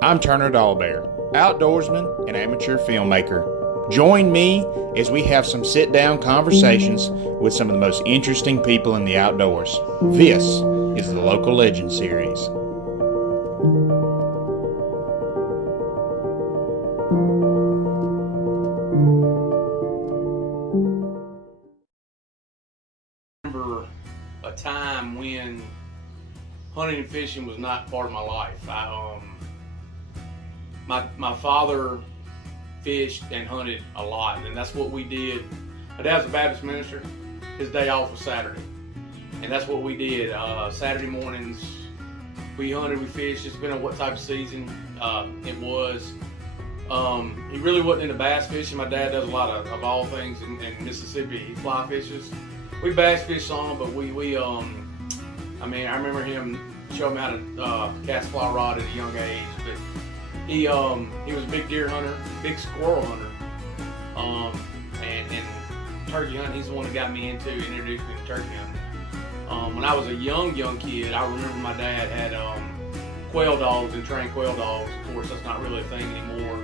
I'm Turner Dahlbear, outdoorsman and amateur filmmaker. Join me as we have some sit-down conversations with some of the most interesting people in the outdoors. This is the Local Legend Series. I remember a time when hunting and fishing was not part of my life. My father fished and hunted a lot, and that's what we did. My dad's a Baptist minister. His day off was Saturday, and that's what we did. Saturday mornings, we hunted, we fished. Just depending on what type of season it was. He really wasn't into bass fishing. My dad does a lot of all things in Mississippi. He fly fishes. We bass fish some, but I remember him showing me how to cast fly rod at a young age. But he was a big deer hunter, big squirrel hunter, and turkey hunting. He's the one that got me introduced me to turkey hunting. When I was a young kid, I remember my dad had quail dogs and trained quail dogs. Of course, that's not really a thing anymore.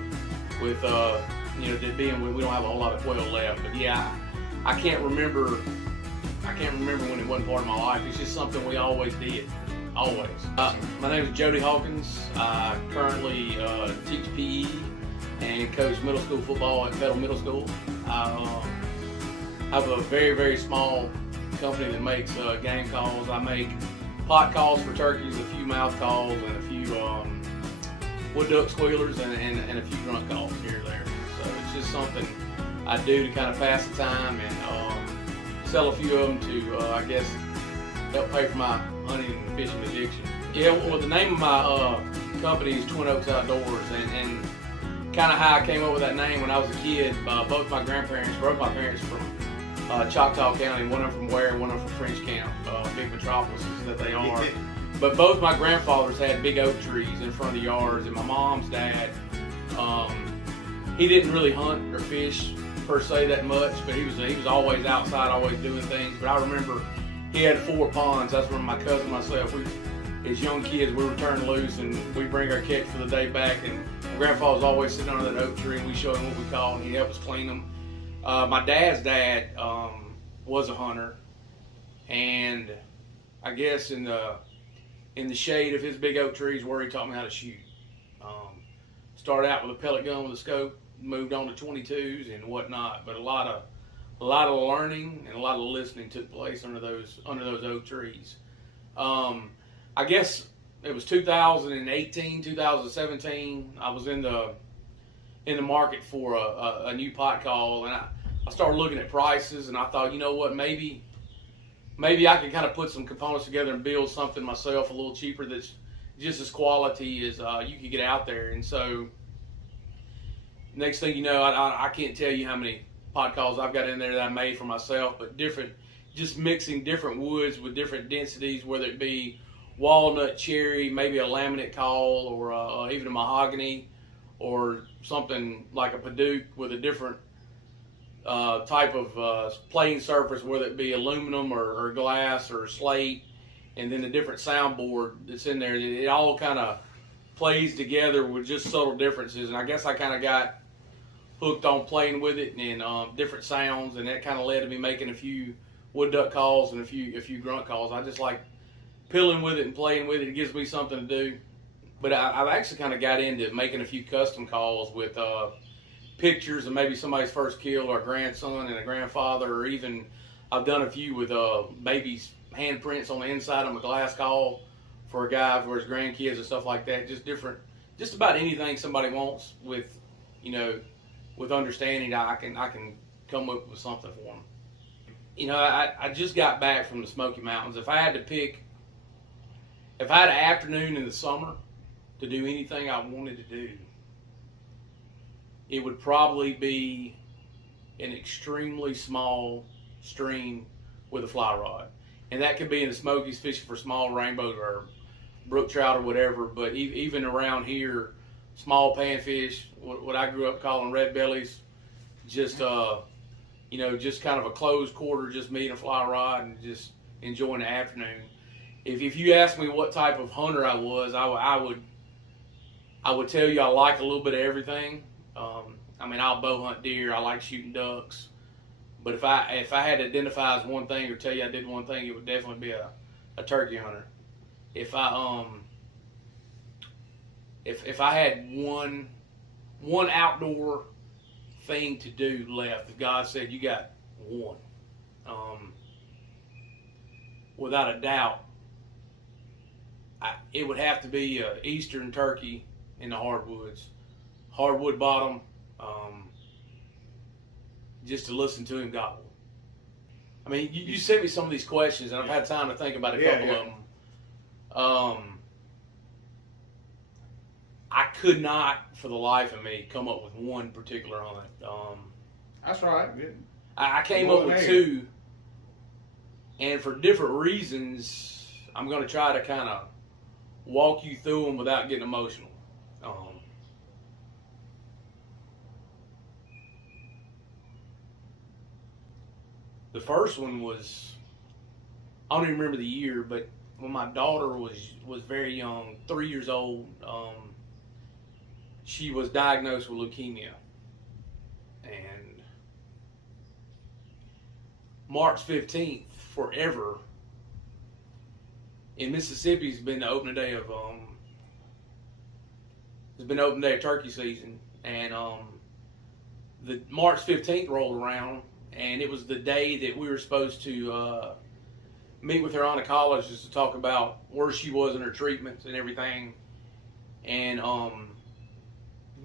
With we don't have a whole lot of quail left. But yeah, I can't remember when it wasn't part of my life. It's just something we always did. Always. My name is Jody Hawkins. I currently teach PE and coach middle school football at Petal Middle School. I have a very, very small company that makes game calls. I make pot calls for turkeys, a few mouth calls, and a few wood duck squealers, and a few grunt calls here and there. So it's just something I do to kind of pass the time and sell a few of them to, help pay for my hunting and fishing addiction. Yeah, well, the name of my company is Twin Oaks Outdoors, and kind of how I came up with that name when I was a kid. Both my parents from Choctaw County, one of them from Ware, one of them from French Camp, big metropolises that they are. But both my grandfathers had big oak trees in front of the yards, and my mom's dad, he didn't really hunt or fish per se that much, but he was always outside, always doing things. But I remember he had 4 ponds. That's when my cousin and myself, as young kids, we were turned loose and we bring our catch for the day back. And my grandfather was always sitting under that oak tree, and we showed him what we caught, and he'd help us clean them. My dad's dad was a hunter, and I guess in the shade of his big oak trees where he taught me how to shoot. Started out with a pellet gun with a scope, moved on to 22s and whatnot, but a lot of learning and a lot of listening took place under those oak trees. I guess it was 2018, 2017. I was in the market for a new pot call, and I started looking at prices, and I thought, you know what, maybe I could kind of put some components together and build something myself a little cheaper that's just as quality as you could get out there. And so next thing you know, I can't tell you how many pot calls I've got in there that I made for myself, but just mixing different woods with different densities, whether it be walnut, cherry, maybe a laminate call, or even a mahogany, or something like a Paduke with a different type of playing surface, whether it be aluminum or glass or slate, and then the different soundboard that's in there. It all kind of plays together with just subtle differences, and I guess I kind of got hooked on playing with it and different sounds, and that kind of led to me making a few wood duck calls and a few grunt calls. I just like pilling with it and playing with it. It gives me something to do. But I've actually kind of got into making a few custom calls with pictures of maybe somebody's first kill, or a grandson and a grandfather, or even I've done a few with babies' handprints on the inside of a glass call for a guy for his grandkids and stuff like that. Just about anything somebody wants with understanding. I can come up with something for them. I just got back from the Smoky Mountains. If I had an afternoon in the summer to do anything I wanted to do, it would probably be an extremely small stream with a fly rod. And that could be in the Smokies, fishing for small rainbows or brook trout or whatever. But even around here, small panfish, what I grew up calling red bellies, just just kind of a closed quarter, just me and a fly rod, and just enjoying the afternoon. If you ask me what type of hunter I was, I would I would tell you I like a little bit of everything. I mean, I'll bow hunt deer. I like shooting ducks. But if I had to identify as one thing or tell you I did one thing, it would definitely be a turkey hunter. If I had one outdoor thing to do left, if God said you got one, without a doubt, it would have to be an eastern turkey in the hardwoods, hardwood bottom, just to listen to him gobble. I mean, you sent me some of these questions, and I've had time to think about a couple of them. I could not, for the life of me, come up with one particular hunt. That's right. I came up with two, and for different reasons, I'm going to try to kind of walk you through them without getting emotional. The first one was, I don't even remember the year, but when my daughter was very young, 3 years old, she was diagnosed with leukemia. And March 15th, forever, in Mississippi has been the opening day of turkey season, and the March 15th rolled around, and it was the day that we were supposed to meet with her oncologist to talk about where she was in her treatments and everything. And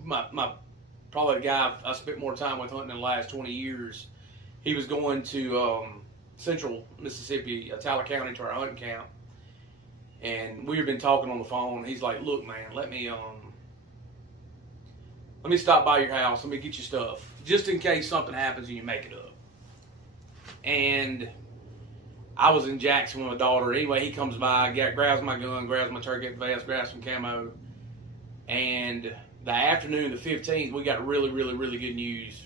my probably the guy I spent more time with hunting in the last 20 years, he was going to central Mississippi, Tyler County, to our hunting camp. And we had been talking on the phone. He's like, "Look, man, let me stop by your house. Let me get you stuff, just in case something happens and you make it up." And I was in Jackson with my daughter. Anyway, he comes by, grabs my gun, grabs my turkey vest, grabs some camo. And the afternoon of the 15th, we got really, really, really good news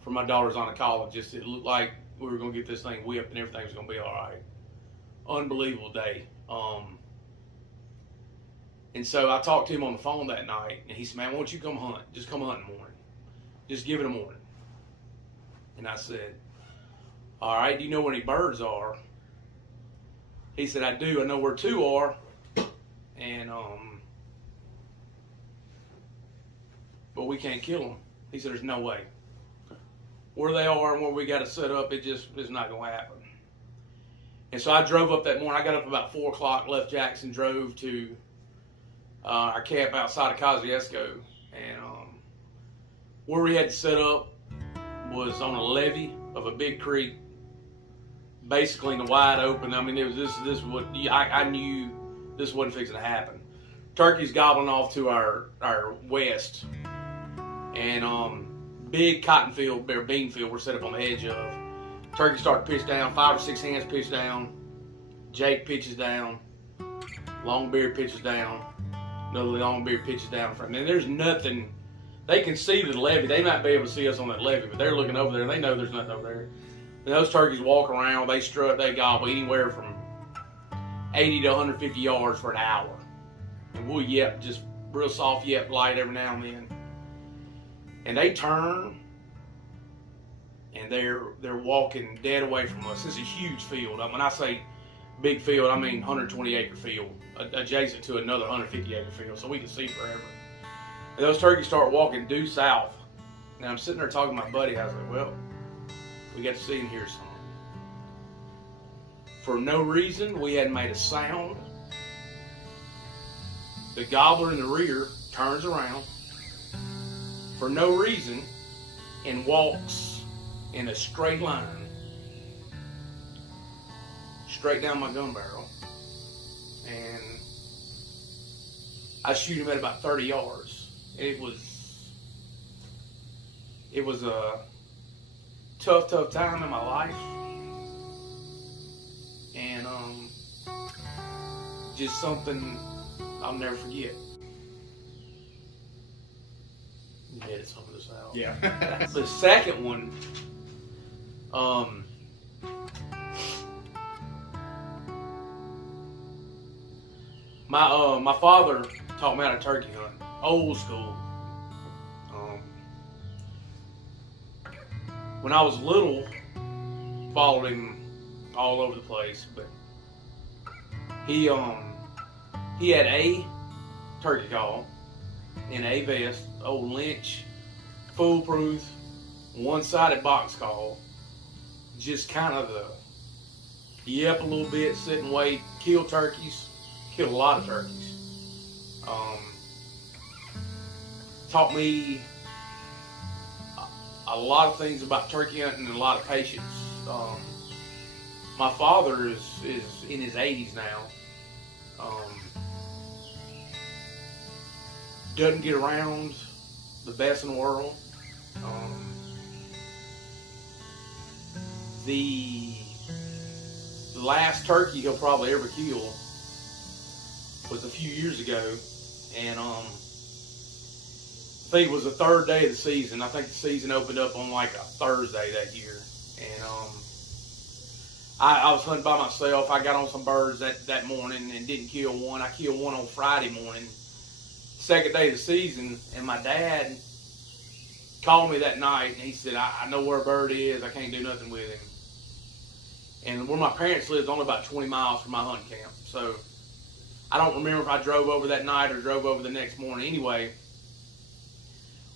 from my daughter's oncologist. It looked like we were going to get this thing whipped and everything was going to be all right. Unbelievable day. And so I talked to him on the phone that night, and he said, "Man, why don't you come hunt? Just come hunt in the morning. Just give it a morning." And I said, "All right, do you know where any birds are?" He said, "I do. I know where two are." And, but we can't kill them. He said, "There's no way. Where they are and where we got to set up, it just is not going to happen." And so I drove up that morning. I got up about 4 o'clock, left Jackson, drove to our camp outside of Kosciuszko. And where we had to set up was on a levee of a big creek, basically in the wide open. I mean, it was this what I knew this wasn't fixing to happen. Turkeys gobbling off to our west, and big cotton field, or bean field, we're set up on the edge of. Turkeys start to pitch down. 5 or 6 hands pitch down. Jake pitches down. Longbeard pitches down. Another longbeard pitches down. And then there's nothing. They can see the levee. They might be able to see us on that levee, but they're looking over there. They know there's nothing over there. And those turkeys walk around. They strut. They gobble anywhere from 80 to 150 yards for an hour. And we'll yep, just real soft yep light every now and then. And they turn, and they're walking dead away from us. It's a huge field. When I say big field, I mean 120 acre field adjacent to another 150 acre field, so we can see forever. And those turkeys start walking due south. Now I'm sitting there talking to my buddy. I was like, "Well, we got to see and hear something." For no reason, we hadn't made a sound. The gobbler in the rear turns around for no reason and walks in a straight line straight down my gun barrel, and I shoot him at about 30 yards. It was a tough time in my life, and just something I'll never forget. You edit some of this out. Yeah. The second one, my father taught me how to turkey hunt. old school. When I was little, followed him all over the place, but he had a turkey call in a vest, old Lynch, foolproof, one-sided box call, just kind of the yep a little bit, sit and wait, kill turkeys, killed a lot of turkeys. Taught me a lot of things about turkey hunting and a lot of patience. My father is in his 80s now. Doesn't get around the best in the world. The last turkey he'll probably ever kill was a few years ago, and I think it was the third day of the season. I think the season opened up on like a Thursday that year, and I was hunting by myself. I got on some birds that morning and didn't kill one. I killed one on Friday morning, second day of the season, and my dad called me that night and he said, I know where a bird is. I can't do nothing with him. And where my parents lived, only about 20 miles from my hunting camp. So I don't remember if I drove over that night or drove over the next morning. Anyway,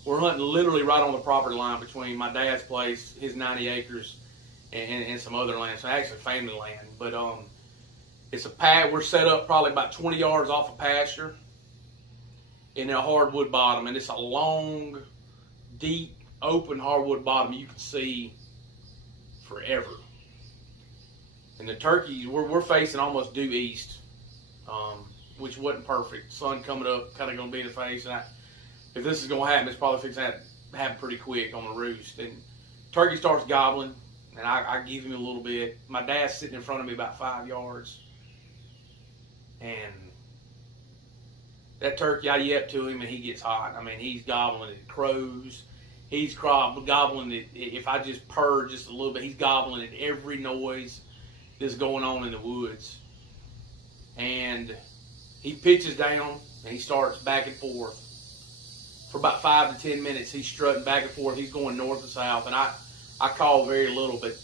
we're hunting literally right on the property line between my dad's place, his 90 acres, and some other land. So actually family land. But it's a pad. We're set up probably about 20 yards off of pasture in a hardwood bottom. And it's a long, deep, open hardwood bottom you can see forever. And the turkeys, we're facing almost due east, which wasn't perfect. Sun coming up, kind of going to be in the face. And if this is going to happen, it's probably fixing to happen pretty quick on the roost. And turkey starts gobbling, and I give him a little bit. My dad's sitting in front of me about 5 yards. And that turkey, I yep to him, and he gets hot. I mean, he's gobbling at crows. He's gobbling at, if I just purr just a little bit, he's gobbling at every noise that's going on in the woods. And he pitches down and he starts back and forth. For about 5 to 10 minutes, he's strutting back and forth. He's going north and south, and I call very little, but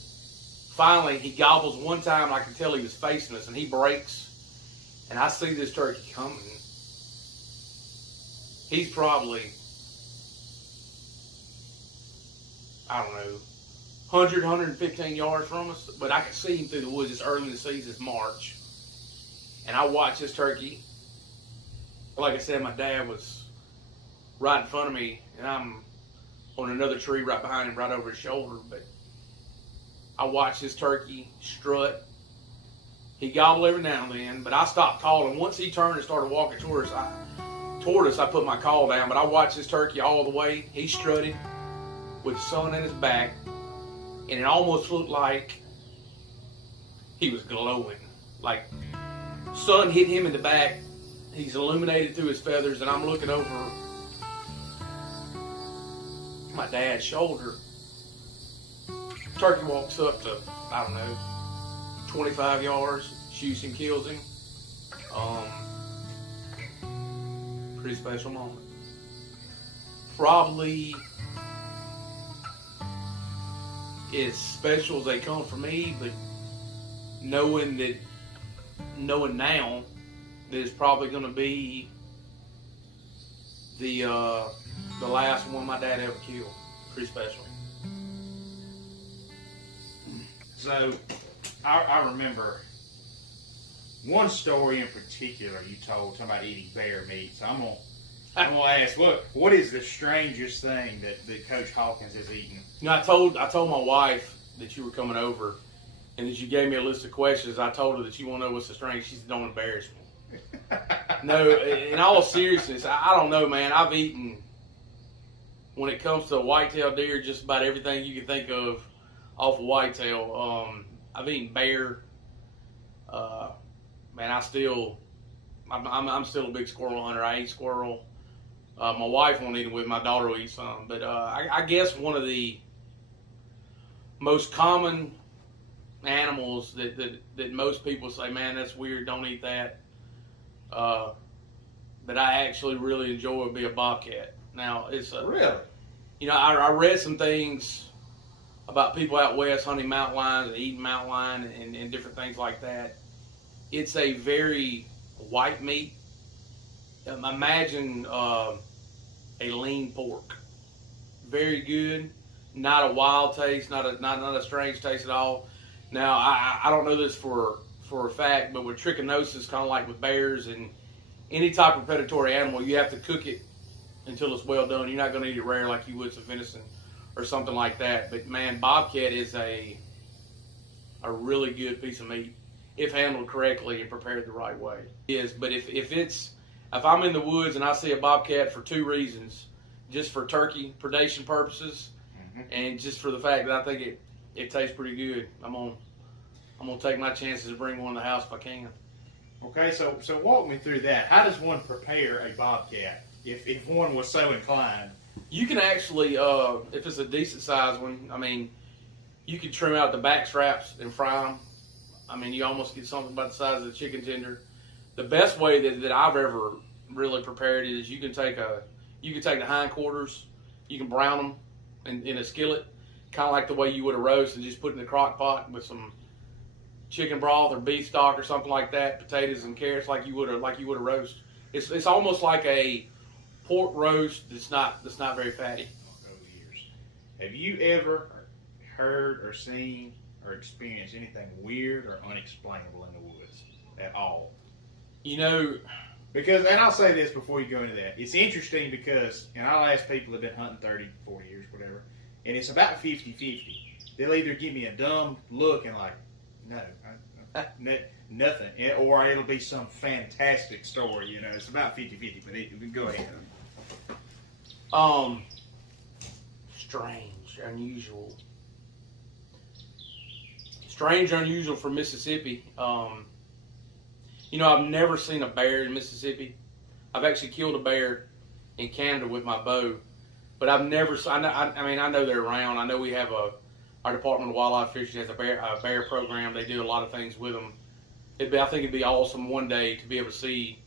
finally he gobbles one time, and I can tell he was facing us, and he breaks, and I see this turkey coming. He's probably, I don't know, 100, 115 yards from us, but I could see him through the woods. It's early in the season, it's March. And I watched this turkey. Like I said, my dad was right in front of me, and I'm on another tree right behind him, right over his shoulder. But I watched this turkey strut. He gobbled every now and then, but I stopped calling. Once he turned and started walking toward us, I put my call down. But I watched this turkey all the way. He strutted with the sun in his back. And it almost looked like he was glowing. Like sun hit him in the back. He's illuminated through his feathers, and I'm looking over my dad's shoulder. Turkey walks up to, I don't know, 25 yards, shoots him, kills him. Pretty special moment. Probably as special as they come for me, but knowing now that it's probably going to be the last one my dad ever killed. Pretty special. So, I remember one story in particular you told, talking about eating bear meat. So I'm gonna ask, what is the strangest thing that Coach Hawkins has eaten? You know, I told my wife that you were coming over, and that you gave me a list of questions. I told her that you want to know what's the strangest. She said, "Don't embarrass me." No, in all seriousness, I don't know, man. I've eaten, when it comes to whitetail deer, just about everything you can think of off of whitetail. I've eaten bear. Man, I'm still a big squirrel hunter. I eat squirrel. My wife won't eat it with. My daughter will eat some. But I guess one of the most common animals that most people say, man, that's weird, don't eat that, that I actually really enjoy would be a bobcat. Now, it's a Really? You know, I read some things about people out west hunting mountain lions and eating mountain lion and different things like that. It's a very white meat. Imagine a lean pork. Very good. Not a wild taste. Not a strange taste at all. Now I don't know this for a fact, but with trichinosis, kind of like with bears and any type of predatory animal, you have to cook it until it's well done. You're not going to eat it rare like you would some venison or something like that. But man, bobcat is a really good piece of meat if handled correctly and prepared the right way. It is, but if I'm in the woods and I see a bobcat for two reasons, just for turkey predation purposes, and just for the fact that I think it tastes pretty good, I'm gonna take my chances to bring one in the house if I can. Okay, so walk me through that. How does one prepare a bobcat if one was so inclined? You can actually, if it's a decent sized one, I mean, you can trim out the back straps and fry them. I mean, you almost get something about the size of the chicken tender. The best way that I've ever really prepared it is you can take the hindquarters, you can brown them in a skillet, kind of like the way you would a roast, and just put it in the crock pot with some chicken broth or beef stock or something like that, potatoes and carrots, like you would a roast. It's almost like a pork roast that's not very fatty. Have you ever heard or seen or experienced anything weird or unexplainable in the woods at all? You know, because, and I'll say this before you go into that, it's interesting because, and I'll ask people that have been hunting 30, 40 years, whatever, and it's about 50-50. They'll either give me a dumb look and like, no, nothing, or it'll be some fantastic story. You know, it's about 50-50. But go ahead. Strange, unusual for Mississippi. You know, I've never seen a bear in Mississippi. I've actually killed a bear in Canada with my bow, but I've never. I mean, I know they're around. I know we have our Department of Wildlife Fisheries has a bear program. They do a lot of things with them. I think it'd be awesome one day to be able to see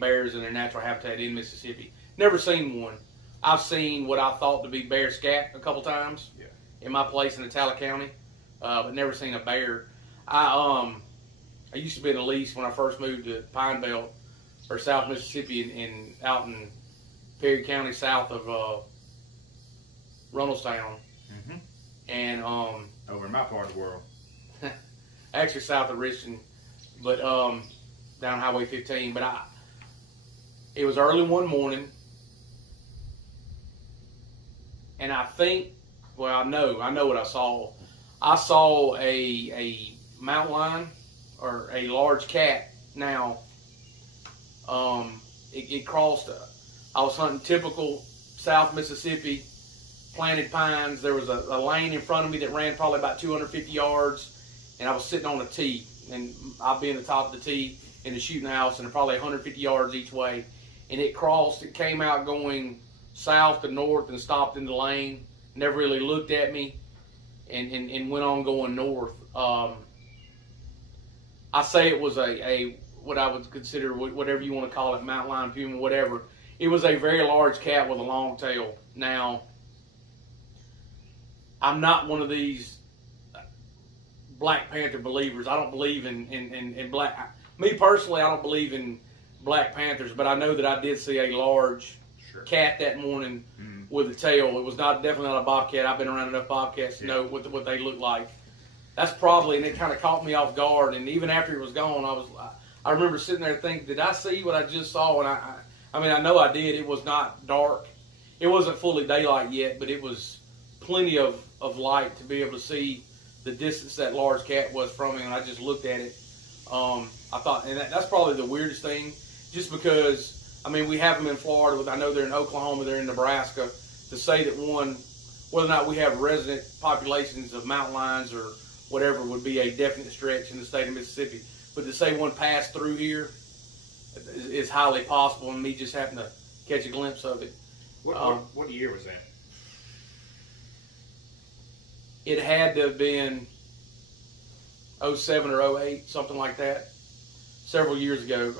bears in their natural habitat in Mississippi. Never seen one. I've seen what I thought to be bear scat a couple times in my place in Itala County, but never seen a bear. I used to be in a lease when I first moved to Pine Belt or South Mississippi out in Perry County, south of Runnelstown. Mm-hmm. And over in my part of the world, actually south of Richmond, but down Highway 15. But it was early one morning, and I know what I saw. I saw a mountain lion or a large cat. Now, it crossed. I was hunting typical South Mississippi. Planted pines. There was a lane in front of me that ran probably about 250 yards, and I was sitting on a tee, and I'll be in the top of the tee in the shooting house, and probably 150 yards each way. And it crossed. It came out going south to north and stopped in the lane. Never really looked at me, and went on going north. I say it was a what I would consider, whatever you want to call it, mountain lion, puma, whatever. It was a very large cat with a long tail. Now, I'm not one of these Black Panther believers. I don't believe in black. Me personally, I don't believe in Black Panthers, but I know that I did see a large cat that morning with a tail. It was definitely not a bobcat. I've been around enough bobcats to know what they look like. That's probably, and it kind of caught me off guard. And even after he was gone, I remember sitting there thinking, did I see what I just saw? And I know I did. It was not dark. It wasn't fully daylight yet, but it was plenty of light to be able to see the distance that large cat was from me, and I just looked at it. I thought, and that's probably the weirdest thing, just because, we have them in Florida, I know they're in Oklahoma, they're in Nebraska. To say that whether or not we have resident populations of mountain lions or whatever would be a definite stretch in the state of Mississippi. But to say one passed through here is highly possible, and me just happened to catch a glimpse of it. What year was that? It had to have been 07 or 08, something like that, several years ago.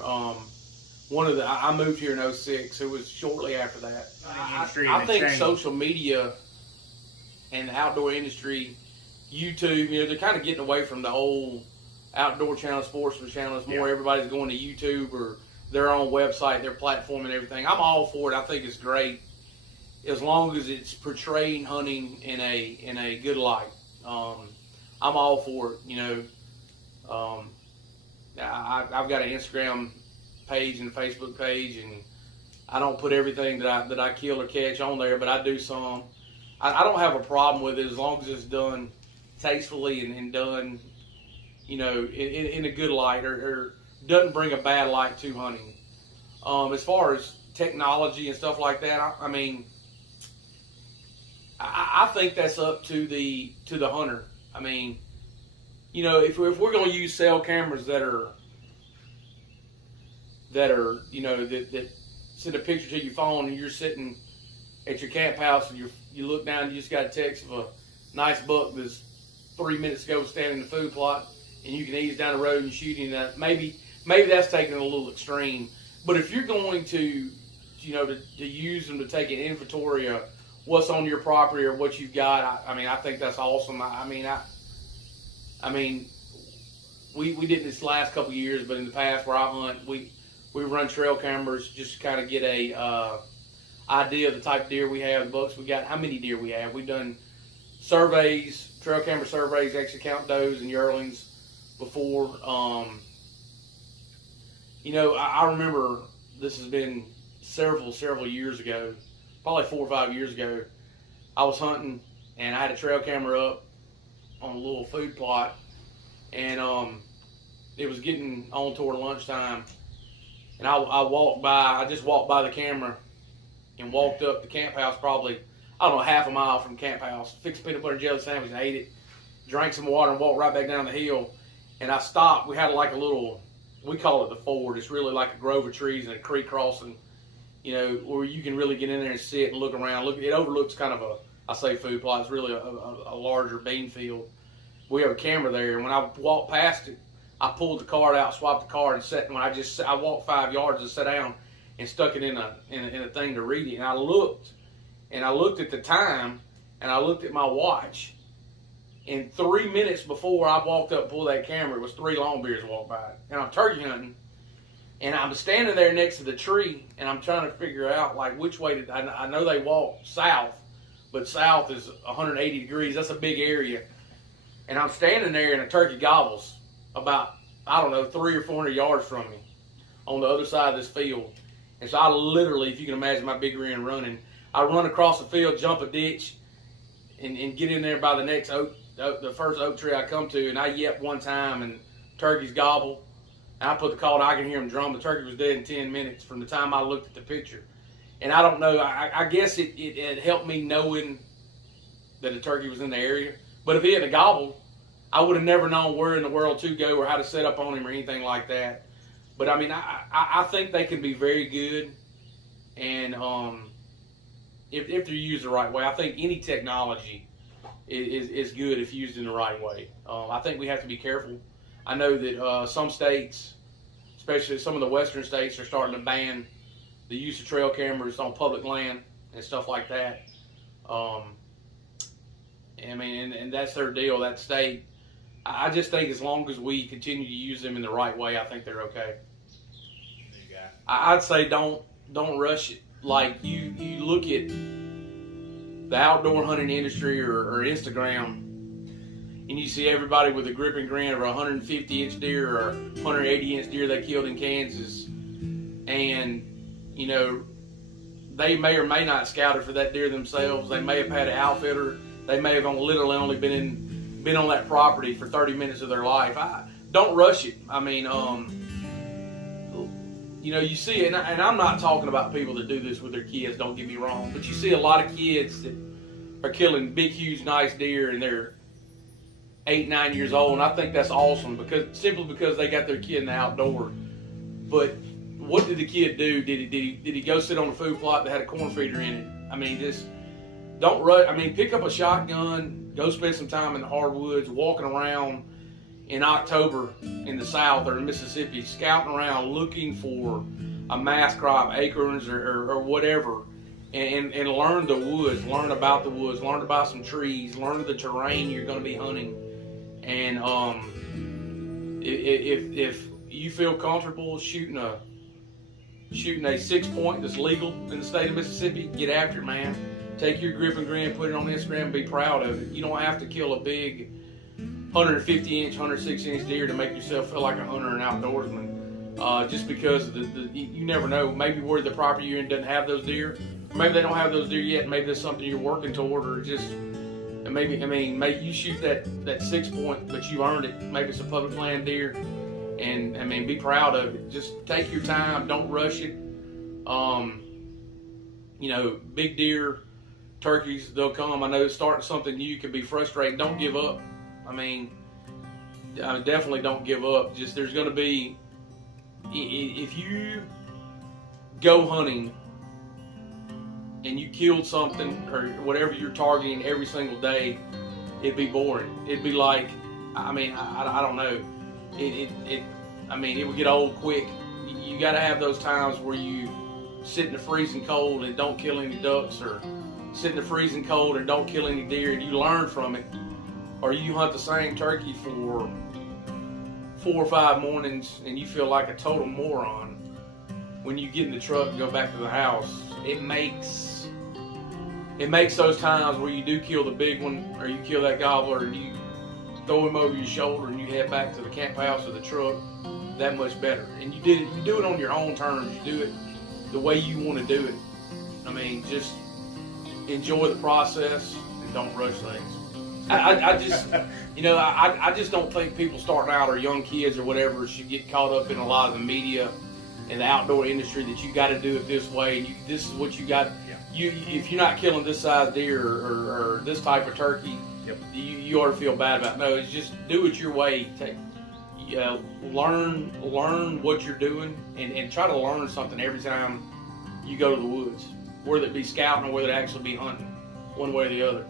I moved here in 06. It was shortly after that. I I think social media and the outdoor industry, YouTube, they're kind of getting away from the old outdoor channel, sportsman channels. More everybody's going to YouTube or their own website, their platform and everything. I'm all for it. I think it's great as long as it's portraying hunting in a good light. I'm all for it. I've got an Instagram page and a Facebook page, and I don't put everything that I kill or catch on there, but I do some. I don't have a problem with it as long as it's done tastefully and done, in a good light or doesn't bring a bad light to hunting. As far as technology and stuff like that, I think that's up to the hunter. If we're going to use cell cameras that send a picture to your phone and you're sitting at your camp house and you look down and you just got a text of a nice buck that's 3 minutes ago standing in the food plot and you can ease down the road and shoot him, that maybe that's taking it a little extreme. But if you're going to use them to take an inventory of what's on your property or what you've got, I think that's awesome. We did this last couple of years, but in the past where I hunt, we run trail cameras just to kind of get a idea of the type of deer we have, the bucks we got, how many deer we have. We've done surveys, trail camera surveys, actually count does and yearlings before. I remember this has been several years ago, probably 4 or 5 years ago. I was hunting and I had a trail camera up on a little food plot, and it was getting on toward lunchtime, and I just walked by the camera and walked up the camp house, probably, I don't know, half a mile from the camp house, fixed a peanut butter and jelly sandwich and ate it, drank some water and walked right back down the hill. And I stopped. We had like a little, we call it the ford. It's really like a grove of trees and a creek crossing, where you can really get in there and sit and look around. It overlooks kind of I say food plot, it's really a larger bean field. We have a camera there, and when I walked past it, I pulled the card out, swapped the card, and sat. When I walked 5 yards and sat down and stuck it in a thing to read it. And I looked at the time, and I looked at my watch. And 3 minutes before I walked up and pulled that camera, it was 3 longbeards walked by. And I'm turkey hunting, and I'm standing there next to the tree, and I'm trying to figure out like which way I know they walk south, but south is 180 degrees. That's a big area. And I'm standing there, and a turkey gobbles about, 300 or 400 yards from me on the other side of this field. And so I literally, if you can imagine my big rear end running, I run across the field, jump a ditch, and get in there by the next the first oak tree I come to, and I yep one time, and turkeys gobble. And I put the call, and I can hear them drum. The turkey was dead in 10 minutes from the time I looked at the picture. And I don't know, I guess it helped me knowing that the turkey was in the area. But if he hadn't gobbled, I would have never known where in the world to go or how to set up on him or anything like that. But I think they can be very good, and if they're used the right way, I think any technology is good if used in the right way. I think we have to be careful. I know that some states, especially some of the western states, are starting to ban the use of trail cameras on public land and stuff like that. And that's their deal, that state. I just think as long as we continue to use them in the right way, I think they're okay. I'd say don't rush it. Like you look at the outdoor hunting industry or Instagram, and you see everybody with a grip and grin of a 150-inch deer or 180-inch deer they killed in Kansas, and they may or may not scouted for that deer themselves. They may have had an outfitter. They may have literally only been on that property for 30 minutes of their life. Don't rush it. You see it, and I'm not talking about people that do this with their kids, don't get me wrong, but you see a lot of kids that are killing big, huge, nice deer, and they're 8, 9 years old, and I think that's awesome simply because they got their kid in the outdoor. But what did the kid do? Did he go sit on a food plot that had a corn feeder in it? Just don't rush. Pick up a shotgun, go spend some time in the hardwoods, walking around in October in the South or in Mississippi, scouting around looking for a mass crop, acorns or whatever, and learn the woods, learn about the woods, learn about some trees, learn the terrain you're going to be hunting. And if you feel comfortable shooting a 6-point that's legal in the state of Mississippi, get after it, man. Take your grip and grin, put it on Instagram, and be proud of it. You don't have to kill a big 150-inch, 106-inch deer to make yourself feel like a hunter and outdoorsman. Just because you never know. Maybe where the property you're in doesn't have those deer. Maybe they don't have those deer yet. Maybe that's something you're working toward, or just maybe you shoot that 6-point, but you earned it. Maybe it's a public land deer. And be proud of it. Just take your time. Don't rush it. Big deer, turkeys, they'll come. I know starting something new can be frustrating. Don't give up. Definitely don't give up. Just there's going to be, if you go hunting and you killed something or whatever you're targeting every single day, it'd be boring. It'd be like, I don't know. It would get old quick. You got to have those times where you sit in the freezing cold and don't kill any ducks, or sit in the freezing cold and don't kill any deer, and you learn from it. Or you hunt the same turkey for 4 or 5 mornings and you feel like a total moron. When you get in the truck and go back to the house, it makes those times where you do kill the big one, or you kill that gobbler and you throw him over your shoulder and you head back to the camp house or the truck, that much better. And you do it on your own terms. You do it the way you want to do it. Just enjoy the process and don't rush things. I just don't think people starting out or young kids or whatever should get caught up in a lot of the media and the outdoor industry that you got to do it this way. And this is what you got. Yeah. If you're not killing this size deer or this type of turkey, yep, you ought to feel bad about it. No, it's just do it your way. Learn what you're doing and try to learn something every time you go to the woods, whether it be scouting or whether it actually be hunting, one way or the other.